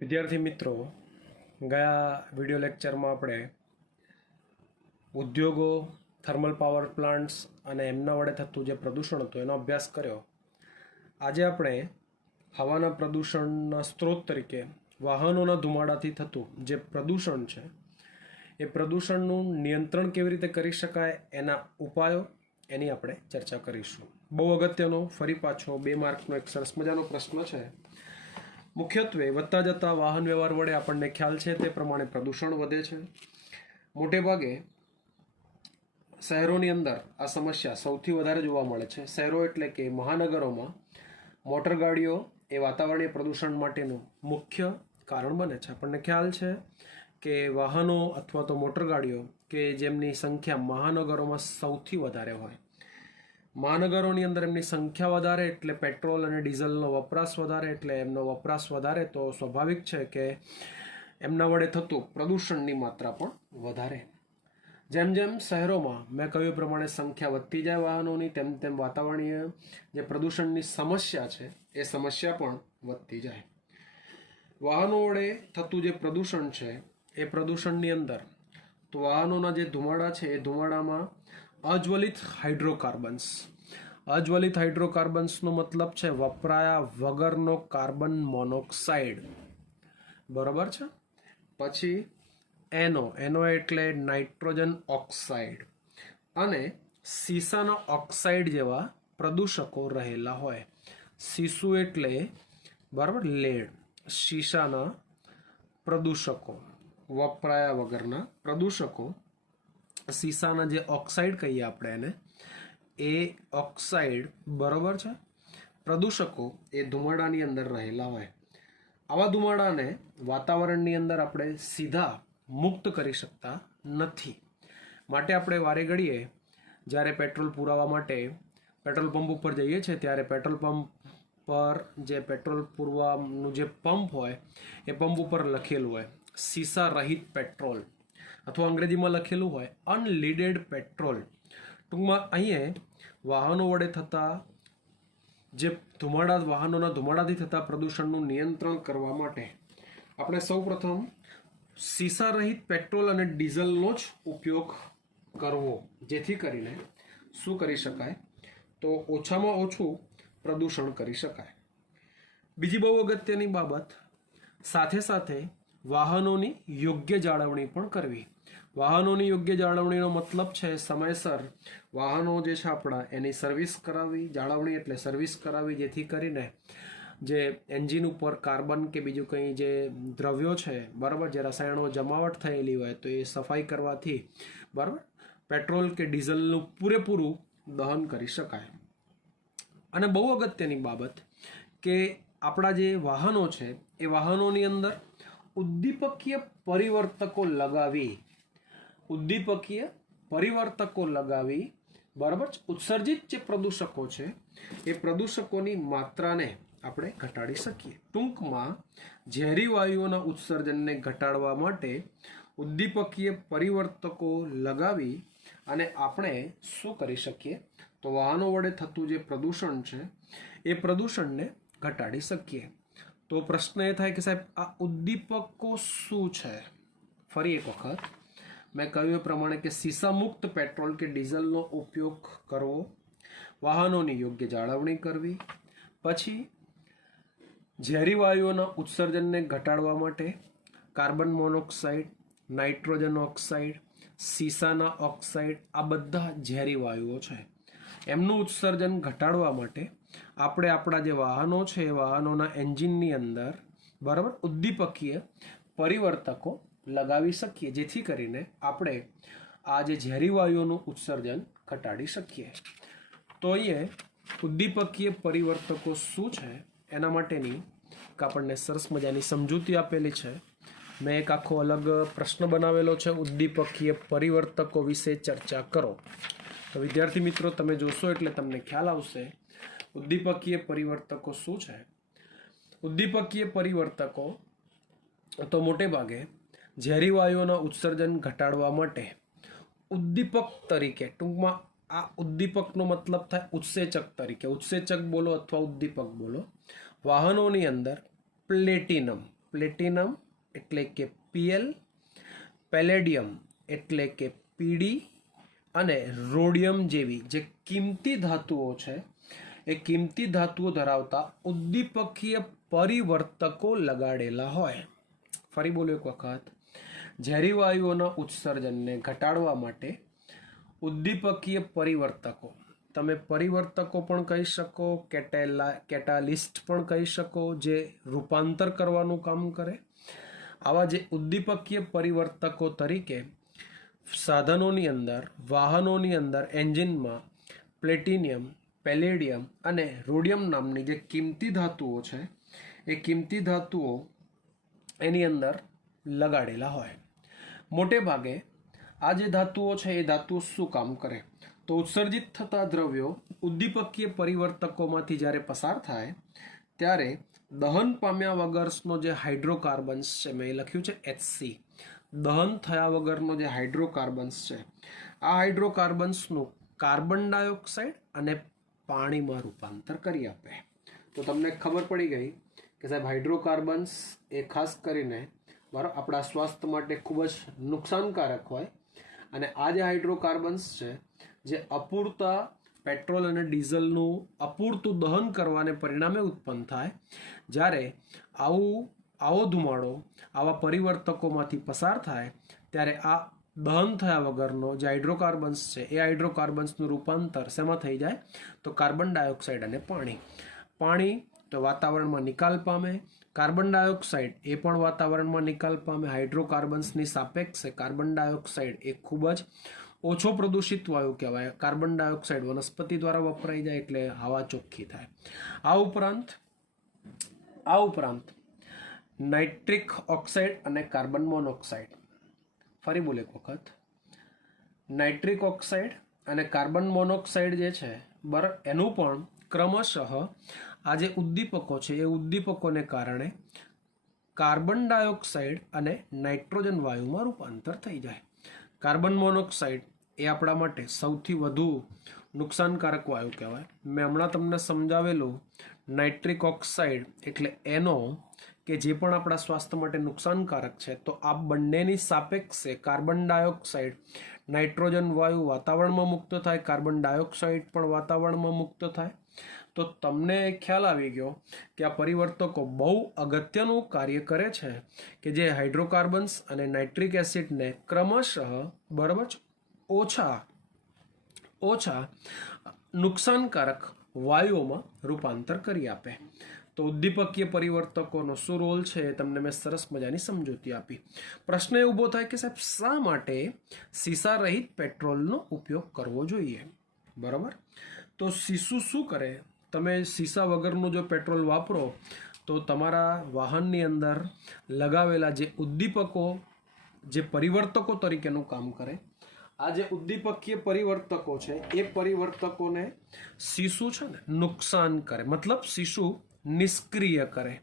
વિદ્યાર્થી મિત્રો, ગયા વિડિયો લેક્ચરમાં આપણે ઉદ્યોગો, થર્મલ પાવર પ્લાન્ટ્સ અને એમના વડે થતું જે પ્રદૂષણ હતું એનો અભ્યાસ કર્યો. આજે આપણે હવાના પ્રદૂષણના સ્ત્રોત તરીકે વાહનોના ધુમાડાથી થતું જે પ્રદૂષણ છે એ પ્રદૂષણનું નિયંત્રણ કેવી રીતે કરી શકાય એના ઉપાયો એની આપણે ચર્ચા કરીશું. બહુ અગત્યનો ફરી પાછો 2 માર્કનો એક સરસ મજાનો પ્રશ્ન છે. મુખ્યત્વે વધતા જતા વાહન વ્યવહાર વડે આપણને ખ્યાલ છે તે પ્રમાણે પ્રદૂષણ વધે છે. મોટે ભાગે શહેરોની અંદર આ સમસ્યા સૌથી વધારે જોવા મળે છે. શહેરો એટલે કે મહાનગરોમાં મોટર ગાડીઓ એ વાતાવરણીય પ્રદૂષણ માટેનું મુખ્ય કારણ બને છે. આપણને ખ્યાલ છે કે વાહનો અથવા તો મોટર ગાડીઓ કે જેમની સંખ્યા મહાનગરોમાં સૌથી વધારે હોય, મહાનગરોની અંદર એમની સંખ્યા વધારે એટલે પેટ્રોલ અને ડીઝલનો વપરાશ વધારે, એટલે એમનો વપરાશ વધારે તો સ્વાભાવિક છે કે એમના વડે થતું પ્રદૂષણની માત્રા પણ વધારે. જેમ જેમ શહેરોમાં મેં કહ્યું પ્રમાણે સંખ્યા વધતી જાય વાહનોની, તેમ તેમ વાતાવરણીય જે પ્રદૂષણની સમસ્યા છે એ સમસ્યા પણ વધતી જાય. વાહનો વડે થતું જે પ્રદૂષણ છે એ પ્રદૂષણની અંદર તો વાહનોના જે ધુમાડા છે એ ધુમાડામાં અજ્વલિત હાઇડ્રોકાર્બન્સનો મતલબ છે વપરાયા વગરનો કાર્બન મોનોક્સાઇડ, બરાબર છે. પછી એનો એટલે નાઇટ્રોજન ઓક્સાઇડ અને સીસાના ઓક્સાઇડ જેવા પ્રદૂષકો રહેલા હોય. સીસુ એટલે બરાબર લેડ, શીશાના પ્રદૂષકો, વપરાયા વગરના પ્રદૂષકો, સીસાના જે ઓક્સાઇડ કહીએ આપણે એને, એ ઓક્સાઇડ બરાબર છે પ્રદૂષકો એ ધુમાડાની અંદર રહેલા હોય. આવા ધુમાડાને વાતાવરણની અંદર આપણે સીધા મુક્ત કરી શકતા નથી. માટે આપણે વારે ઘડીએ જ્યારે પેટ્રોલ પુરાવા માટે પેટ્રોલ પંપ ઉપર જઈએ છીએ ત્યારે પેટ્રોલ પંપ પર જે પેટ્રોલ પુરવાનું જે પંપ હોય એ પંપ ઉપર લખેલું હોય સીસા રહિત પેટ્રોલ, અથવા અંગ્રેજીમાં લખેલું હોય અનલીડેડ પેટ્રોલ. ટૂંકમાં અહીંયા વાહનો વડે થતા જે વાહનોના ધુમાડાથી થતા પ્રદૂષણનું નિયંત્રણ કરવા માટે આપણે સૌપ્રથમ સીસા રહિત પેટ્રોલ અને ડીઝલનો જ ઉપયોગ કરવો, જેથી કરીને શું કરી શકાય તો ઓછામાં ઓછું પ્રદૂષણ કરી શકાય. બીજી બહુ અગત્યની બાબત, સાથે સાથે વાહનોની યોગ્ય જાળવણી પણ કરવી. વાહનોની યોગ્ય જાળવણીનો મતલબ છે સમયસર વાહનો જે છે આપણા એની સર્વિસ કરાવવી. જાળવણી એટલે સર્વિસ કરાવવી, જેથી કરીને જે એન્જિન ઉપર કાર્બન કે બીજું કંઈ જે દ્રવ્યો છે બરાબર, જે રસાયણો જમાવટ થયેલી હોય તો એ સફાઈ કરવાથી બરાબર પેટ્રોલ કે ડીઝલનું પૂરેપૂરું દહન કરી શકાય. અને બહુ અગત્યની બાબત કે આપણા જે વાહનો છે એ વાહનોની અંદર ઉદ્દીપકીય પરિવર્તકો લગાવી બરાબર ઉત્સર્જિત જે પ્રદૂષકો છે એ પ્રદૂષકોની માત્રાને આપણે ઘટાડી શકીએ. ટૂંકમાં ઝેરી વાયુઓના ઉત્સર્જનને ઘટાડવા માટે ઉદ્દીપકીય પરિવર્તકો લગાવી અને આપણે શું કરી શકીએ તો વાહનો વડે થતું જે પ્રદૂષણ છે એ પ્રદૂષણને ઘટાડી શકીએ. તો પ્રશ્ન એ થાય કે સાહેબ આ ઉદ્દીપકો શું છે? ફરી એક વખત મેં કહ્યું એ પ્રમાણે કે સીસા મુક્ત પેટ્રોલ કે ડીઝલનો ઉપયોગ કરવો, વાહનોની યોગ્ય જાળવણી કરવી, પછી ઝેરી વાયુઓના ઉત્સર્જનને ઘટાડવા માટે કાર્બન મોનોક્સાઇડ, નાઇટ્રોજન ઓક્સાઇડ, સીસાના ઓક્સાઇડ, આ બધા ઝેરી વાયુઓ છે. એમનું ઉત્સર્જન ઘટાડવા માટે આપણે આપણા જે વાહનો છે એ વાહનોના એન્જિનની અંદર બરાબર ઉદ્દીપકીય પરિવર્તકો લગાવી શકીએ, જેથી કરીને આપણે આ જે ઝેરી વાયુઓનું ઉત્સર્જન ઘટાડી શકીએ. તો અહીંયા ઉદ્દીપકીય પરિવર્તકો શું છે એના માટેની આપણને સરસ મજાની સમજૂતી આપેલી છે. મેં એક આખો અલગ પ્રશ્ન બનાવેલો છે, ઉદ્દીપકીય પરિવર્તકો વિશે ચર્ચા કરો. તો વિદ્યાર્થી મિત્રો, તમે જોશો એટલે તમને ખ્યાલ આવશે ઉદ્દીપકીય પરિવર્તકો શું છે. ઉદ્દીપકીય પરિવર્તકો તો મોટે ભાગે ઝેરી વાયુઓના ઉત્સર્જન ઘટાડવા માટે ઉદ્દીપક તરીકે, ટૂંકમાં આ ઉદ્દીપકનો મતલબ થાય ઉત્સેચક તરીકે, ઉત્સેચક બોલો અથવા ઉદ્દીપક બોલો, વાહનોની અંદર પ્લેટિનમ પ્લેટિનમ એટલે કે PL, પેલેડિયમ એટલે કે PD અને રોડિયમ જેવી જે કિંમતી ધાતુઓ છે એ કિંમતી ધાતુઓ ધરાવતા ઉદ્દીપકીય પરિવર્તકો લગાડેલા હોય. ફરી બોલો એક વખત. ઝેરી વાયુઓના ઉત્સર્જનને ઘટાડવા માટે ઉદ્દીપકીય પરિવર્તકો, તમે પરિવર્તકો પણ કહી શકો, કેટાલિસ્ટ પણ કહી શકો, જે રૂપાંતર કરવાનું કામ કરે. આવા જે ઉદ્દીપકીય પરિવર્તકો તરીકે સાધનોની અંદર, વાહનોની અંદર, એન્જિનમાં પ્લેટિનિયમ, પેલેડિયમ અને રોડિયમ નામની જે કિંમતી ધાતુઓ છે એ કિંમતી ધાતુઓ એની અંદર લગાડેલા હોય. મોટે ભાગે આ જે ધાતુઓ છે એ ધાતુઓ શું કામ કરે? તો ઉત્સર્જિત થતા દ્રવ્યો ઉદ્દીપકીય પરિવર્તકોમાંથી જ્યારે પસાર થાય ત્યારે દહન પામ્યા વગરનો જે હાઇડ્રોકાર્બન્સ છે, મેં લખ્યું છે HC, દહન થયા વગરનો જે હાઇડ્રોકાર્બન્સ છે, આ હાઇડ્રોકાર્બન્સનું કાર્બન ડાયોક્સાઇડ અને પાણીમાં રૂપાંતર કરી આપે. તો તમને ખબર પડી ગઈ કે સાહેબ હાઇડ્રોકાર્બન્સ એ ખાસ કરીને બરાબર આપણા સ્વાસ્થ્ય માટે ખૂબ જ નુકસાનકારક હોય. અને આ જે હાઇડ્રોકાર્બન્સ છે જે અપૂરતા પેટ્રોલ અને ડીઝલનું અપૂરતું દહન કરવાને પરિણામે ઉત્પન્ન થાય. જ્યારે આવો ધુમાડો આવા પરિવર્તકોમાંથી પસાર થાય ત્યારે આ દહન થયા વગરનો જે હાઇડ્રોકાર્બન્સ છે એ હાઇડ્રોકાર્બન્સનું રૂપાંતર શેમાં થઈ જાય? તો કાર્બન ડાયોક્સાઇડ અને પાણી તો વાતાવરણમાં નિકાલ પામે, કાર્બન ડાયોક્સાઇડ એ પણ વાતાવરણમાં નિકાલ પામે. હાઇડ્રોકાર્બન્સની સાપેક્ષે કાર્બન ડાયોક્સાઇડ એ ખૂબ જ ઓછો પ્રદૂષિત વાયુ કહેવાય. કાર્બન ડાયોક્સાઇડ વનસ્પતિ દ્વારા વપરાઈ જાય એટલે હવા ચોખ્ખી થાય. આ ઉપરાંત નાઇટ્રિક ઓક્સાઇડ અને કાર્બન મોનોક્સાઇડ, ફરી બોલે એક વખત, નાઇટ્રિક ઓક્સાઇડ અને કાર્બન મોનોક્સાઇડ જે છે એનું પણ ક્રમશઃ આ જે ઉદ્દીપકો છે એ ઉદ્દીપકોને કારણે કાર્બન ડાયોક્સાઇડ અને નાઇટ્રોજન વાયુમાં રૂપાંતર થઈ જાય. કાર્બન મોનોક્સાઇડ એ આપણા માટે સૌથી વધુ નુકસાનકારક વાયુ કહેવાય. મેં હમણાં તમને સમજાવેલું નાઇટ્રિક ઓક્સાઇડ એટલે એનો કે જે પણ આપણા સ્વાસ્થ્ય માટે નુકસાનકારક છે. તો આ બંનેની સાપેક્ષે કાર્બન ડાયોક્સાઇડ, નાઇટ્રોજન વાયુ વાતાવરણમાં મુક્ત થાય, કાર્બન ડાયોક્સાઇડ પણ વાતાવરણમાં મુક્ત થાય. તો તમને ખ્યાલ આવી ગયો કે આ પરિવર્તકો બહુ અગત્યનું કાર્ય કરે છે કે જે હાઇડ્રોકાર્બન્સ અને નાઇટ્રિક એસિડને ક્રમશઃ બરાબર ઓછા નુકસાનકારક વાયુઓમાં રૂપાંતર કરી આપે. તો ઉદ્દીપકીય પરિવર્તકોનો શું રોલ છે એ તમને મેં સરસ મજાની સમજૂતી આપી. પ્રશ્ન એ ઊભો થાય કે સાહેબ શા માટે સીસા રહિત પેટ્રોલનો ઉપયોગ કરવો જોઈએ? બરાબર, તો સીસું શું કરે? તમે સીસા વગરનું જો પેટ્રોલ વાપરો તો તમારા વાહનની અંદર લગાવેલા જે ઉદ્દીપકો જે પરિવર્તકો તરીકેનું કામ કરે, આ જે ઉદ્દીપકીય પરિવર્તકો છે એ પરિવર્તકોને સીસું છે ને નુકસાન કરે, મતલબ સીસું નિષ્ક્રિય કરે.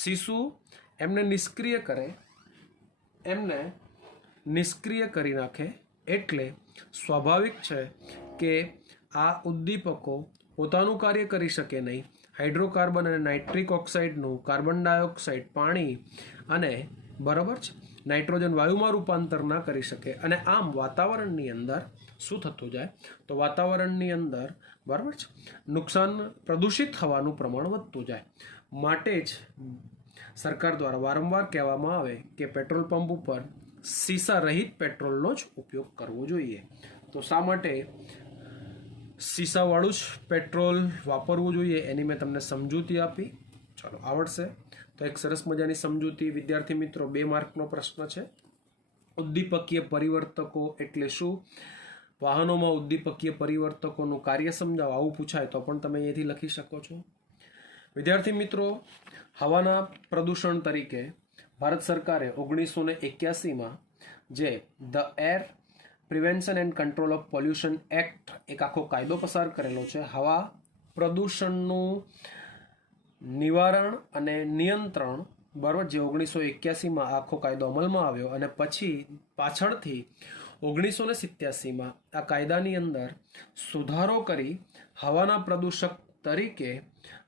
સીસું એમને નિષ્ક્રિય કરી નાખે. એટલે સ્વાભાવિક છે કે આ ઉદ્દીપકો પોતાનું કાર્ય કરી શકે નહીં. હાઇડ્રોકાર્બન અને નાઇટ્રિક ઓક્સાઇડનું કાર્બન ડાયોક્સાઇડ, પાણી અને બરાબર છે નાઇટ્રોજન વાયુમાં રૂપાંતર ના કરી શકે. અને આમ વાતાવરણની અંદર શું થતું જાય? તો વાતાવરણની અંદર બરાબર છે પ્રદૂષિત થવાનું પ્રમાણ વધતું જાય. માટે જ સરકાર દ્વારા વારંવાર કહેવામાં આવે કે પેટ્રોલ પંપ ઉપર સીસા રહિત પેટ્રોલનો જ ઉપયોગ કરવો જોઈએ. તો શા માટે સીસાવાળું જ પેટ્રોલ વાપરવું જોઈએ એની મેં તમને સમજૂતી આપી. ચાલો, આવડશે તો એક સરસ મજાની સમજૂતી. વિદ્યાર્થી મિત્રો, 2 માર્કનો પ્રશ્ન છે. ઉદ્દીપકીય પરિવર્તકો એટલે શું? વાહનોમાં ઉદ્દીપકીય પરિવર્તકોનું કાર્ય સમજાવો, આવું પૂછાય તો પણ તમે અહીંયાથી લખી શકો છો. વિદ્યાર્થી મિત્રો, હવાના પ્રદૂષણ તરીકે ભારત સરકારે 1981માં જે the air prevention and control of pollution act એક આખો કાયદો પસાર કરેલો છે. હવા પ્રદૂષણનું નિવારણ અને નિયંત્રણ બરાબર જે 1981માં આખો કાયદો અમલમાં આવ્યો અને પછી પાછળથી 1987માં આ કાયદાની અંદર સુધારો કરી હવાના પ્રદૂષક તરીકે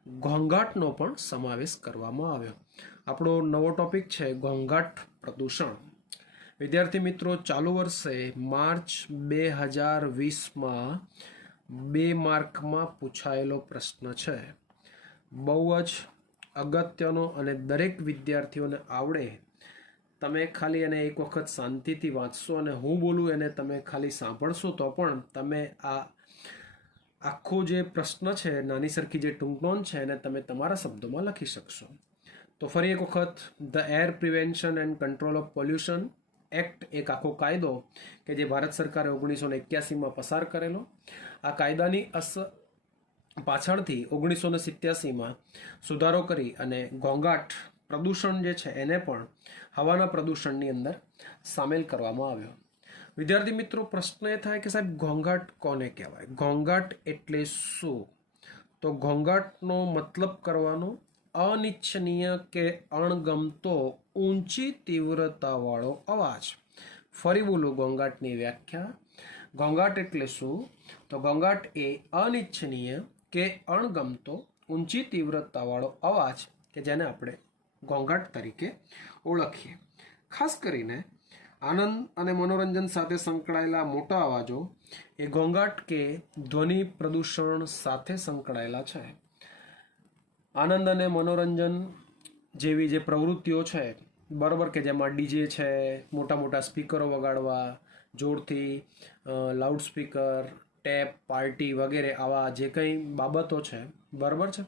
ઘોંઘાટનો પણ સમાવેશ કરવામાં આવ્યો. આપણો નવો ટોપિક છે ઘોંઘાટ પ્રદૂષણ. વિદ્યાર્થી મિત્રો, ચાલુ વર્ષે માર્ચ 2020માં 2 માર્કમાં પૂછાયેલો પ્રશ્ન છે. બહુ જ અગત્યનો અને દરેક વિદ્યાર્થીઓને આવડે. તમે ખાલી એને એક વખત શાંતિથી વાંચશો અને હું બોલું એને તમે ખાલી સાંભળશો તો પણ તમે આ આખો જે પ્રશ્ન છે, નાની સરખી જે ટૂંકનોંધ છે, એને તમે તમારા શબ્દોમાં લખી શકશો. તો ફરી એક વખત, the air prevention and control of pollution act એક આખો કાયદો કે જે ભારત સરકારે 1981માં પસાર કરેલો. આ કાયદાની પાછળથી 1987માં સુધારો કરી અને ઘોંઘાટ પ્રદૂષણ જે છે એને પણ હવાના પ્રદૂષણની અંદર સામેલ કરવામાં આવ્યો. વિદ્યાર્થી મિત્રો, પ્રશ્ન એ થાય કે સાહેબ ઘોંઘાટ કોને કહેવાય? ઘોંઘાટ એટલે શું? તો ઘોંઘાટનો મતલબ કરવાનો અનિચ્છનીય કે અણગમતો ઊંચી તીવ્રતાવાળો અવાજ. ફરી બોલું ઘોંઘાટની વ્યાખ્યા. ઘોંઘાટ એટલે શું? તો ઘોંઘાટ એ અનિચ્છનીય કે અણગમતો ઊંચી તીવ્રતાવાળો અવાજ કે જેને આપણે ઘોંઘાટ તરીકે ઓળખીએ. ખાસ કરીને આનંદ અને મનોરંજન સાથે સંકળાયેલા મોટા અવાજો એ ઘોંઘાટ કે ધ્વનિ પ્રદૂષણ સાથે સંકળાયેલા છે. આનંદ અને મનોરંજન જેવી જે પ્રવૃત્તિઓ છે, બરાબર, કે જેમાં ડીજે છે, મોટા મોટા સ્પીકરો વગાડવા, જોરથી લાઉડસ્પીકર, ટેપ, પાર્ટી વગેરે આવા જે કંઈ બાબતો છે, બરાબર છે,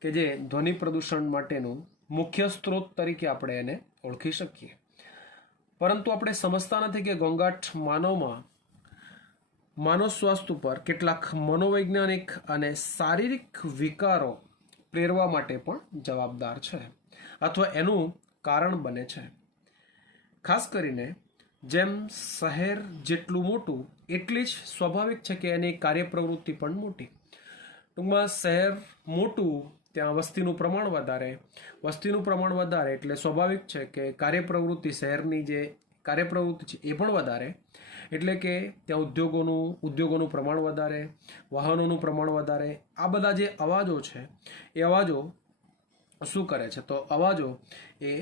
કે જે ધ્વનિ પ્રદૂષણ માટેનું મુખ્ય સ્ત્રોત તરીકે આપણે એને ઓળખી શકીએ. પરંતુ આપણે સમજતા નથી કે ઘોંઘાટ માનવ સ્વાસ્થ્ય ઉપર કેટલાક મનોવૈજ્ઞાનિક અને શારીરિક વિકારો પ્રેરવા માટે પણ જવાબદાર છે અથવા એનું કારણ બને છે. ખાસ કરીને જેમ શહેર જેટલું મોટું એટલી જ સ્વાભાવિક છે કે એની કાર્યપ્રવૃત્તિ પણ મોટી. ટૂંકમાં શહેર મોટું, ત્યાં વસ્તીનું પ્રમાણ વધારે એટલે સ્વાભાવિક છે કે કાર્યપ્રવૃત્તિ, શહેરની જે કાર્યપ્રવૃત્તિ છે એ પણ વધારે. એટલે કે ત્યાં ઉદ્યોગોનું પ્રમાણ વધારે, વાહનોનું પ્રમાણ વધારે. આ બધા જે અવાજો છે એ અવાજો શું કરે છે? તો અવાજો એ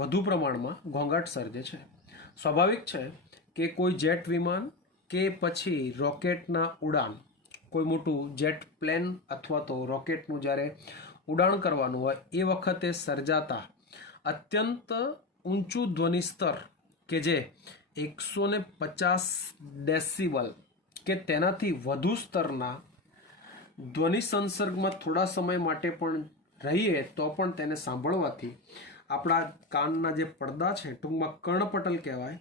વધુ પ્રમાણમાં ઘોંઘાટ સર્જે છે. સ્વાભાવિક છે કે કોઈ જેટ વિમાન કે પછી રોકેટના ઉડાન, કોઈ મોટું જેટ પ્લેન અથવા તો રોકેટનું જ્યારે ઉડાણ કરવાનું હોય એ વખતે સર્જાતા અત્યંત ઊંચું ધ્વનિ સ્તર કે જે 150 ડેસિબલ કે તેનાથી વધુ સ્તરના ધ્વનિ સંસર્ગમાં થોડા સમય માટે પણ રહીએ તો પણ તેને સાંભળવાથી આપણા કાનના જે પડદા છે, ટૂંકમાં કર્ણપટલ કહેવાય,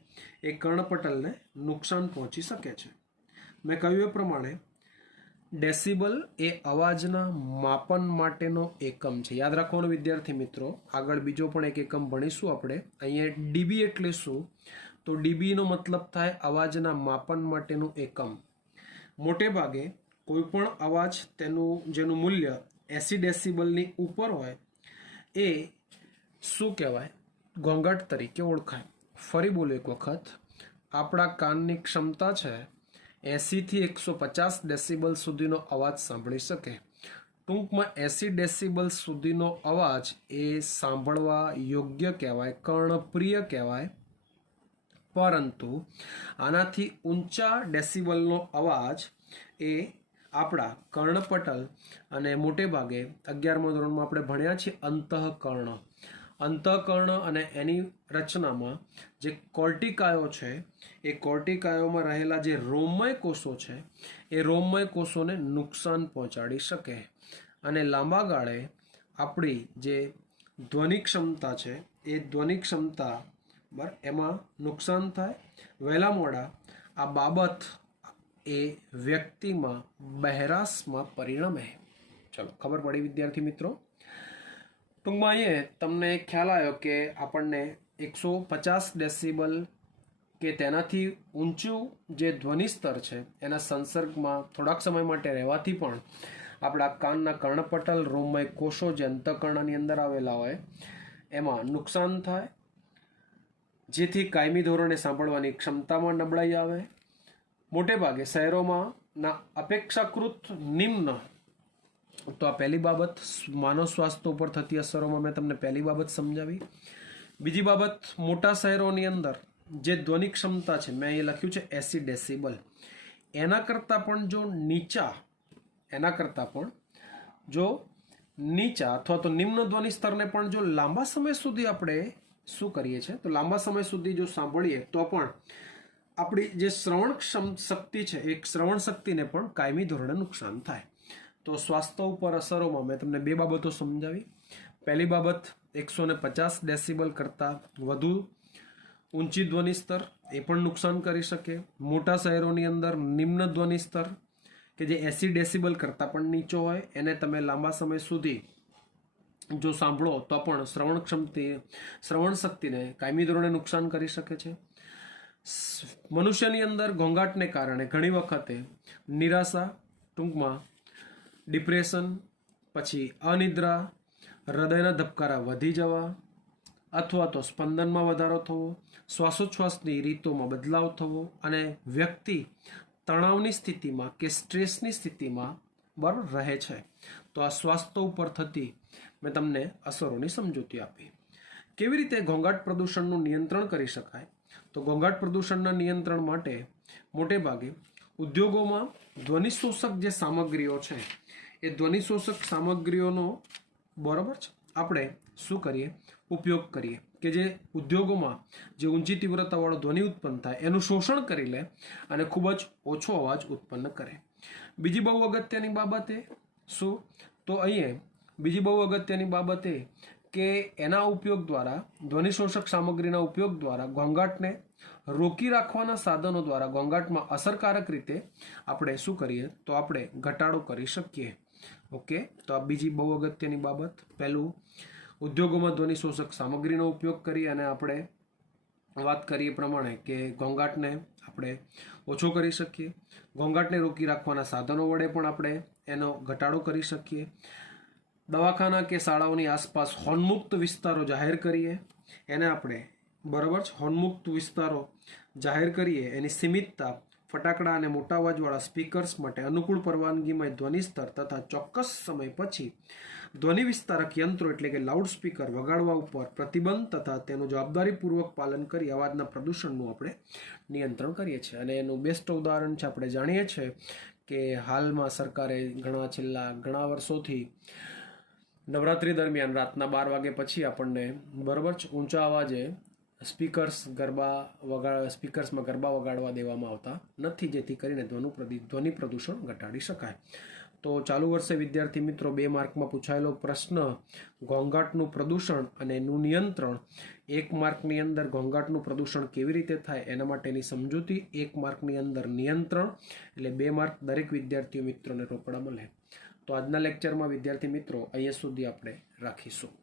એ કર્ણપટલને નુકસાન પહોંચી શકે છે. મેં કહ્યું એ પ્રમાણે ડેસિબલ એ અવાજના માપન માટેનો એકમ છે. યાદ રાખવાનું વિદ્યાર્થી મિત્રો, આગળ બીજો પણ એક એકમ ભણીશું આપણે. અહીંયા ડીબી એટલે શું? તો ડીબીનો મતલબ થાય અવાજના માપન માટેનું એકમ. મોટે ભાગે કોઈ પણ અવાજ જેનું મૂલ્ય 80 ડેસિબલની ઉપર હોય એ શું કહેવાય? ઘોંઘાટ તરીકે ઓળખાય. ફરી બોલું એક વખત, આપણા કાનની ક્ષમતા છે 80 થી 150 ડેસિબલ સુધીનો અવાજ સાંભળી શકે. ટૂંકમાં 80 ડેસિબલ સુધીનો અવાજ એ સાંભળવા યોગ્ય કહેવાય, કર્ણપ્રિય કહેવાય. પરંતુ આનાથી ઊંચા ડેસિબલનો અવાજ એ આપણા કર્ણપટલ અને મોટે ભાગે 11મા ધોરણમાં આપણે ભણ્યા છીએ અંતઃકર્ણ અને એની રચનામાં જે કોર્ટિકાયો છે એ કોર્ટિકાયોમાં રહેલા જે રોમમય કોષો છે એ રોમમય કોષોને નુકસાન પહોંચાડી શકે અને લાંબા ગાળે આપણી જે ધ્વનિ ક્ષમતા છે એ ધ્વનિ ક્ષમતા એમાં નુકસાન થાય. વહેલા મોડા આ બાબત એ વ્યક્તિમાં બહેરાશમાં પરિણમે. ચલો, ખબર પડી વિદ્યાર્થી મિત્રો? ટૂંકમાં અહીંયા તમને ખ્યાલ આવ્યો કે આપણને 150 ડેસિબલ કે તેનાથી ઊંચું જે ધ્વનિ સ્તર છે એના સંસર્ગમાં થોડાક સમય માટે રહેવાથી પણ આપણા કાનના કર્ણપટલ, રોમમય કોષો જે અંતઃકર્ણની અંદર આવેલા હોય એમાં નુકસાન થાય, જેથી કાયમી ધોરણે સાંભળવાની ક્ષમતામાં નબળાઈ આવે. મોટે ભાગે શહેરોમાં અપેક્ષાકૃત નિમ્ન તો આ પહેલી બાબત માનવ સ્વાસ્થ્ય ઉપર થતી અસરોમાં મેં તમને પહેલી બાબત સમજાવી. બીજી બાબત, મોટા શહેરોની અંદર જે ધ્વનિ ક્ષમતા છે, મેં અહીં લખ્યું છે 80 ડેસિબલ, એના કરતાં પણ જો નીચા અથવા તો નિમ્ન ધ્વનિ સ્તરને પણ જો લાંબા સમય સુધી આપણે શું કરીએ છીએ, તો લાંબા સમય સુધી જો સાંભળીએ તો પણ આપણી જે શ્રવણ શક્તિ છે, એ શ્રવણ શક્તિને પણ કાયમી ધોરણે નુકસાન થાય. તો સ્વાસ્થ્ય ઉપર અસરોમાં મેં તમને બે બાબતો સમજાવી. પહેલી બાબત, 150 ડેસિબલ કરતાં વધુ ઊંચી ધ્વનિ સ્તર, એ પણ નુકસાન કરી શકે. મોટા શહેરોની અંદર નિમ્ન ધ્વનિ સ્તર કે જે 80 ડેસિબલ કરતાં પણ નીચો હોય, એને તમે લાંબા સમય સુધી જો સાંભળો તો પણ શ્રવણ શક્તિને કાયમી ધોરણે નુકસાન કરી શકે છે. મનુષ્યની અંદર ઘોંઘાટને કારણે ઘણી વખતે નિરાશા, ટૂંકમાં ડિપ્રેશન, પછી અનિદ્રા, હૃદયના ધબકારા વધી જવા અથવા તો સ્પંદનમાં વધારો થવો, શ્વાસોચ્છ્વાસની રીતોમાં બદલાવ થવો અને વ્યક્તિ તણાવની સ્થિતિમાં કે સ્ટ્રેસની સ્થિતિમાં બરાબર રહે છે. તો આ સ્વાસ્થ્ય ઉપર થતી મેં તમને અસરોની સમજૂતી આપી. કેવી રીતે ઘોંઘાટ પ્રદૂષણનું નિયંત્રણ કરી શકાય? તો ઘોંઘાટ પ્રદૂષણના નિયંત્રણ માટે મોટે ભાગે ઉદ્યોગોમાં ધ્વનિ શોષક જે સામગ્રીઓ છે, એ ધ્વનિ શોષક સામગ્રીઓનો બરાબર છે આપણે શું કરીએ, ઉપયોગ કરીએ કે જે ઉદ્યોગોમાં જે ઊંચી તીવ્રતાવાળો ધ્વનિ ઉત્પન્ન થાય એનું શોષણ કરી લે અને ખૂબ જ ઓછો અવાજ ઉત્પન્ન કરે. બીજી બહુ અગત્યની બાબત એ શું, તો અહીંયા બીજી બહુ અગત્યની બાબત એ કે એના ઉપયોગ દ્વારા, ધ્વનિ શોષક સામગ્રીના ઉપયોગ દ્વારા ઘોંઘાટને રોકી રાખવાના સાધનો દ્વારા ઘોંઘાટમાં અસરકારક રીતે આપણે શું કરીએ, તો આપણે ઘટાડો કરી શકીએ. ઓકે, તો આ બીજી બહુ અગત્યની બાબત. પહેલું, ઉદ્યોગોમાં ધ્વનિ શોષક સામગ્રીનો ઉપયોગ કરી અને આપણે વાત કરીએ પ્રમાણે કે ઘોંઘાટને આપણે ઓછો કરી શકીએ. ઘોંઘાટને રોકી રાખવાના સાધનો વડે પણ આપણે એનો ઘટાડો કરી શકીએ. દવાખાના કે શાળાઓની આસપાસ હોર્નમુક્ત વિસ્તારો જાહેર કરીએ, એને આપણે બરાબર છે હોર્નમુક્ત વિસ્તારો જાહેર કરીએ. એની સીમિતતા ફટાકડા અને મોટા અવાજવાળા સ્પીકર્સ માટે અનુકૂળ પરવાનગીમય ધ્વનિ સ્તર તથા ચોક્કસ સમય પછી ધ્વનિ વિસ્તારક યંત્રો એટલે કે લાઉડ સ્પીકર વગાડવા ઉપર પ્રતિબંધ તથા તેનું જવાબદારીપૂર્વક પાલન કરી અવાજના પ્રદૂષણનું આપણે નિયંત્રણ કરીએ છીએ. અને એનું બેસ્ટ ઉદાહરણ છે, આપણે જાણીએ છીએ કે હાલમાં સરકારે છેલ્લા ઘણા વર્ષોથી નવરાત્રિ દરમિયાન રાતના 12 વાગ્યા પછી આપણને બરાબર છે ઊંચા અવાજે સ્પીકર્સમાં ગરબા વગાડવા દેવામાં આવતા નથી, જેથી કરીને ધ્વનિ પ્રદૂષણ ઘટાડી શકાય. તો ચાલુ વર્ષે વિદ્યાર્થી મિત્રો 2 માર્કમાં પૂછાયેલો પ્રશ્ન ઘોંઘાટનું પ્રદૂષણ અને એનું નિયંત્રણ, 1 માર્કની અંદર ઘોંઘાટનું પ્રદૂષણ કેવી રીતે થાય એના માટેની સમજૂતી, 1 માર્કની અંદર નિયંત્રણ, એટલે 2 માર્ક દરેક વિદ્યાર્થીઓ મિત્રોને રોકડા મળે. તો આજના લેક્ચરમાં વિદ્યાર્થી મિત્રો અહીંયા સુધી આપણે રાખીશું.